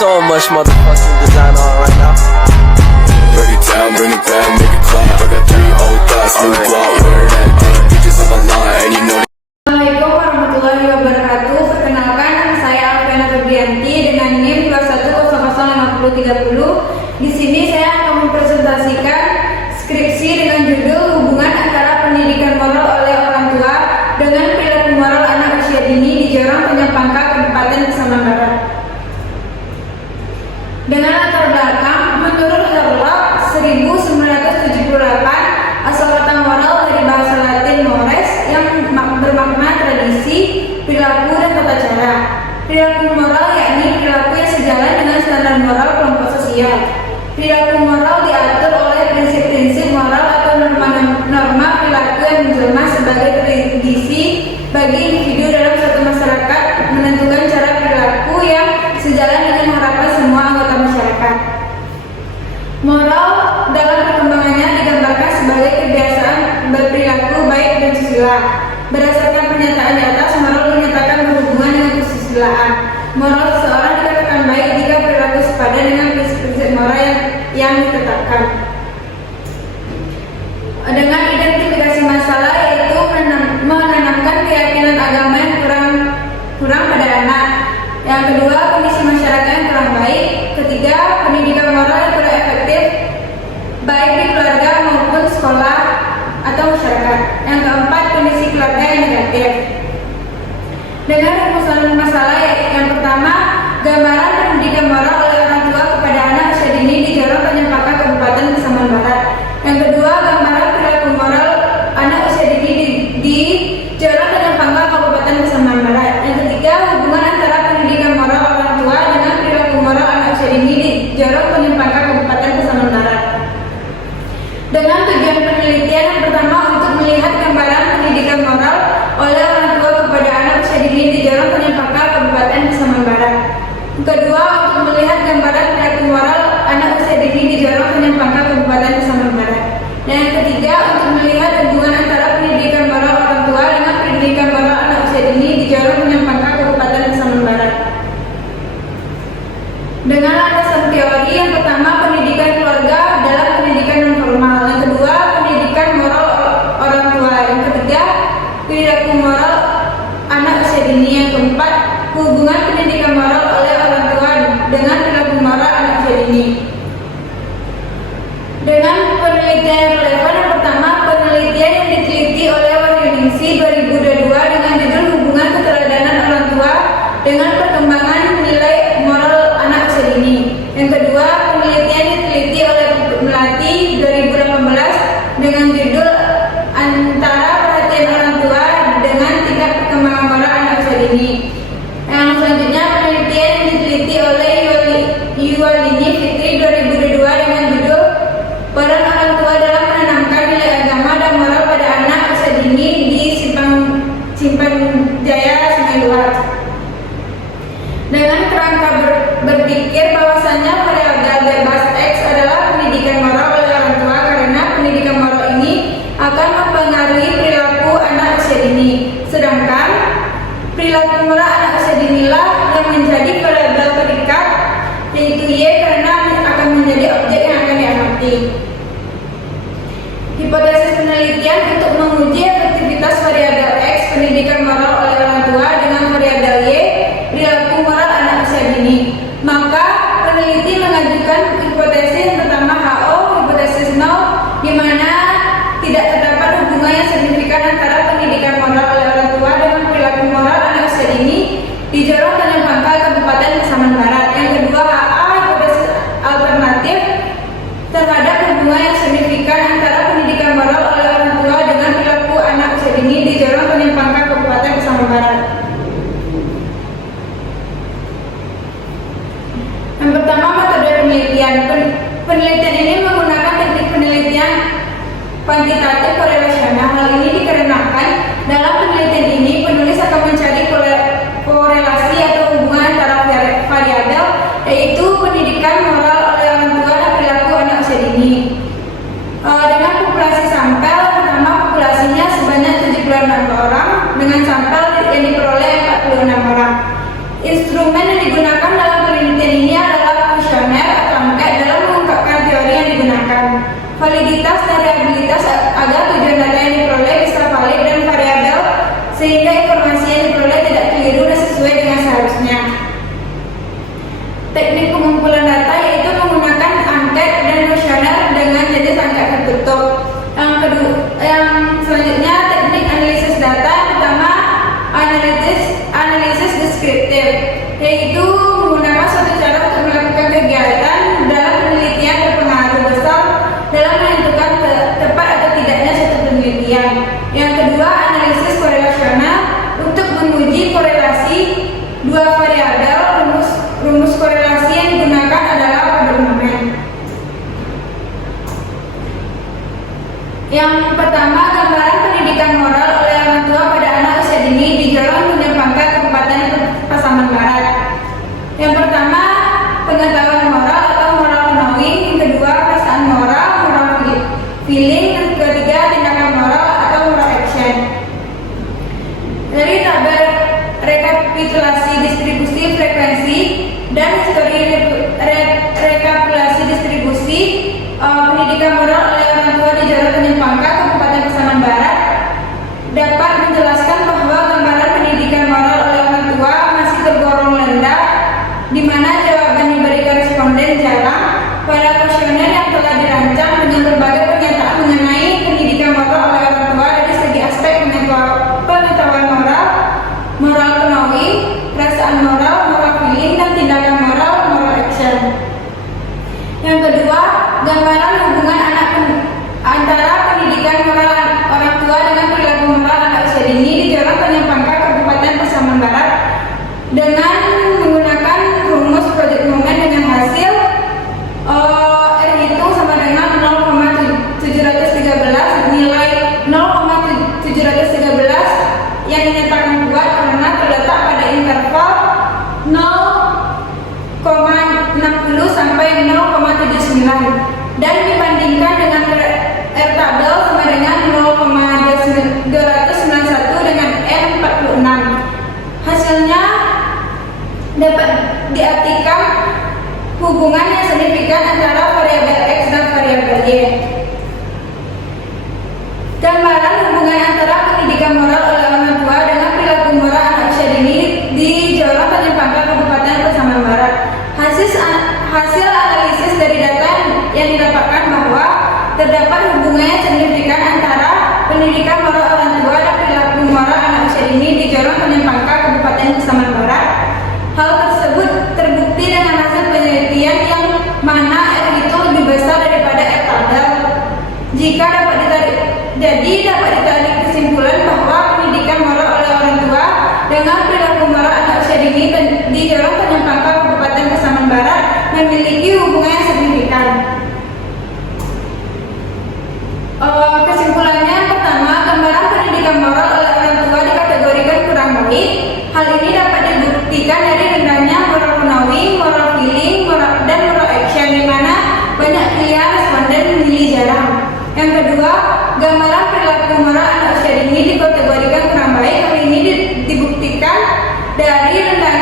so much motherfucking design on right now. Break it down, bring it back, make it clap. I got 3 old thoughts, new guap, wear that dick. Bitches on my line, and you know. Assalamualaikum warahmatullahi wabarakatuh. Perkenalkan, nama saya Alfiana Febrianti dengan NIM 21005030. Di sini saya akan mempresentasikan skripsi dengan judul Hubungan Antara Pendidikan Moral oleh Orang Tua dengan Perilaku Moral Anak Usia Dini di Jorong Penyempangka, Kabupaten Pasaman Barat. Dengan latar belakang, menurut Sherlock 1978, asal kata moral dari bahasa Latin mores yang bermakna tradisi, perilaku, dan tata cara. Perilaku moral yakni perilaku yang sejalan dengan standar moral kelompok sosial. Perilaku moral diatur oleh prinsip-prinsip moral atau norma perilaku yang menjelma sebagai tradisi bagi individu dalam suatu masyarakat, menentukan cara perilaku yang sejalan dengan harapan semua anggota masyarakat. Moral dalam perkembangannya digambarkan sebagai kebiasaan berperilaku baik dan susila. Berdasarkan pernyataan di atas, moral dinyatakan berhubungan dengan kesusilaan. Moral seseorang dikatakan baik jika perilaku sepadan dengan prinsip-prinsip moral yang ditetapkan. Dengan identifikasi masalah yaitu menanamkan keyakinan agama yang kurang pada anak. Yang kedua, kondisi masyarakat yang kurang baik. Ketiga, pendidikan moral yang kurang efektif baik di keluarga maupun sekolah atau masyarakat. Yang keempat, kondisi keluarga yang negatif. Dengan rumusan masalah yang pertama, gambaran pendidikan moral oleh orang tua kepada anak usia dini di Jorong Penyempangka, Kabupaten Pasaman Barat. Yang kedua, gambaran perilaku moral anak usia dini di Jorong Penyempangka, Kabupaten Pasaman Barat. Yang ketiga, hubungan antara pendidikan moral orang tua dengan perilaku moral anak usia dini di Jorong Penyempangka, Kabupaten Pasaman Barat. Dengan tujuan penelitian yang pertama untuk melihat gambaran pendidikan moral oleh orang tua kepada anak usia dini di Jorong Penyempangka, Kabupaten Pasaman Barat. Kedua, untuk melihat gambaran perilaku moral anak usia dini di Jorong Penyempangka, Kabupaten Pasaman Barat. Dan yang ketiga, untuk melihat hubungan antara pendidikan moral orang tua dengan pendidikan moral anak usia dini di Jorong Penyempangka, Kabupaten Pasaman Barat. Dengan landasan teori, yang pertama pendidikan keluarga dalam pendidikan non formal, yang kedua pendidikan moral orang tua, yang ketiga perilaku moral anak usia dini, yang keempat hubungan pendidikan moral oleh orang tua dengan perilaku moral anak usia dini. Dengan penelitian yang relevan, yang pertama penelitian yang diteliti oleh Wahyuningsi 2022 dengan judul Hubungan Keteladanan Orang Tua dengan Perkembangan Nilai Moral Anak Usia Dini. Yang kedua, penelitian diteliti oleh Melati 2018 dengan judul Antara Perhatian Orang Tua dengan Tingkat Perkembangan Moral Anak Usia Dini. Yang selanjutnya penelitian yang diteliti oleh Yuwalini Fitri 2022 dengan judul Peran Orang Tua dalam Menanamkan Nilai Agama dan Moral pada Anak Usia Dini di Simpang Jaya, Sungai Luar. Dengan kerangka berpikir bahwasannya variabel bebas X adalah pendidikan moral oleh orang tua karena pendidikan moral ini akan mempengaruhi perilaku anak usia dini. Sedangkan perilaku moral anak usia dinilah yang menjadi variabel terikat yaitu Y karena akan menjadi objek yang akan diamati. Hipotesis penelitian untuk menguji efektivitas variabel X pendidikan moral oleh orang tua dengan variabel Y perilaku moral anak usia dini. Maka peneliti mengajukan hipotesis yang pertama HO, hipotesis 0, di mana tidak terdapat hubungan yang signifikan antara pendidikan moral oleh orang tua dengan perilaku moral anak usia dini di Jorong Penyempangka, Kabupaten Pasaman Barat. Yang kedua HA, hipotesis alternatif terhadap hubungan yang signifikan antara pendidikan moral oleh orang tua dengan perilaku anak usia dini di Jorong Penyempangka, Kabupaten Pasaman Barat. Yang pertama, metode penelitian. Penelitian ini menggunakan teknik penelitian kuantitatif korelasional. Hal ini dikarenakan dalam penelitian ini penulis akan mencari korelasi atau hubungan antara variabel yaitu pendidikan moral oleh orang tua dan perilaku anak usia dini. Dengan populasi sampel, pertama populasinya sebanyak 76 orang dengan sampel yang diperoleh 46 orang. Instrumen yang digunakan dalam penelitian ini adalah seharusnya. Teknik pengumpulan data yaitu menggunakan angket dan kuesioner dengan jenis angket tertutup. Yang selanjutnya teknik analisis data. Yang pertama analisis deskriptif, yaitu menggunakan suatu cara untuk melakukan kegiatan dalam penelitian berpengaruh besar dalam menentukan tepat atau tidaknya suatu penelitian. Yang kedua analisis korelasional, untuk menguji korelasi dua variabel. Rumus korelasi yang digunakan adalah pada momen. Yang pertama, gambaran pendidikan moral oleh orang tua pada anak usia dini di Jalan Punya Pangkat, Kabupaten Pasaman Barat. Yang pertama, pengetahuan moral atau moral knowing. Yang kedua, perasaan moral, moral feeling. Yang ketiga, tindakan moral atau moral action. Dari tabel rekapitulasi distribusi frekuensi dan histori rekapitulasi distribusi pendidikan moral oleh orang tua di Jalan Tanjung Pangkat, Kabupaten Pasaman Barat dapat menjelaskan bahwa gambaran pendidikan moral oleh orang tua masih tergolong rendah, di mana jawaban diberikan responden jarang. Pada kuesioner yang telah dirancang dengan berbagai pernyataan mengenai pendidikan moral oleh orang tua dari segi aspek pengetahuan moral, moral knowing, perasaan moral, moral feeling, dan tindakan moral, moral action. Yang kedua, gambaran hubungan antara pendidikan moral orang tua dengan perilaku moral anak usia dini di Jalan Tanjung Pangkat, Kabupaten Pasaman Barat dengan menggunakan rumus project moment dengan hasil R itu sama dengan 0,713, nilai 0,713 yang dinyatakan kuat karena terletak pada interval 0,60 sampai 0,79 dan dibandingkan dengan R tabel sama dengan 0,291 dengan N46. Hasilnya dapat diartikan hubungan yang signifikan antara variabel X dan variabel Y. Gambaran hubungan antara pendidikan moral oleh orang tua dengan perilaku moral anak usia dini di Jalan Tanjung Pangkat, Kabupaten Pasaman Barat. Hasil analisis dari data yang didapatkan bahwa terdapat hubungan yang signifikan antara pendidikan moral orang tua dan perilaku moral anak usia dini di Jalan Tanjung Pangkat, Kabupaten Pasaman Barat. Hal tersebut terbukti dengan hasil penelitian yang mana R itu lebih besar daripada R tabel. Jika dapat ditarik kesimpulan bahwa pendidikan moral oleh orang tua dengan perilaku moral anak usia dini di Jalan Tanjung Pangkat, Kabupaten Pasaman Barat memiliki hubungan yang signifikan. Kesimpulannya, yang pertama, gambaran pendidikan moral oleh orang tua dikategorikan kurang baik. Hal ini dapat dibuktikan dari rendahnya moral knowing, moral feeling, dan moral action, di mana banyak pilihan responden memilih jarang. Yang kedua, gambaran perilaku moral anak usia dini dikategorikan kurang baik. Hal ini dibuktikan dari rendahnya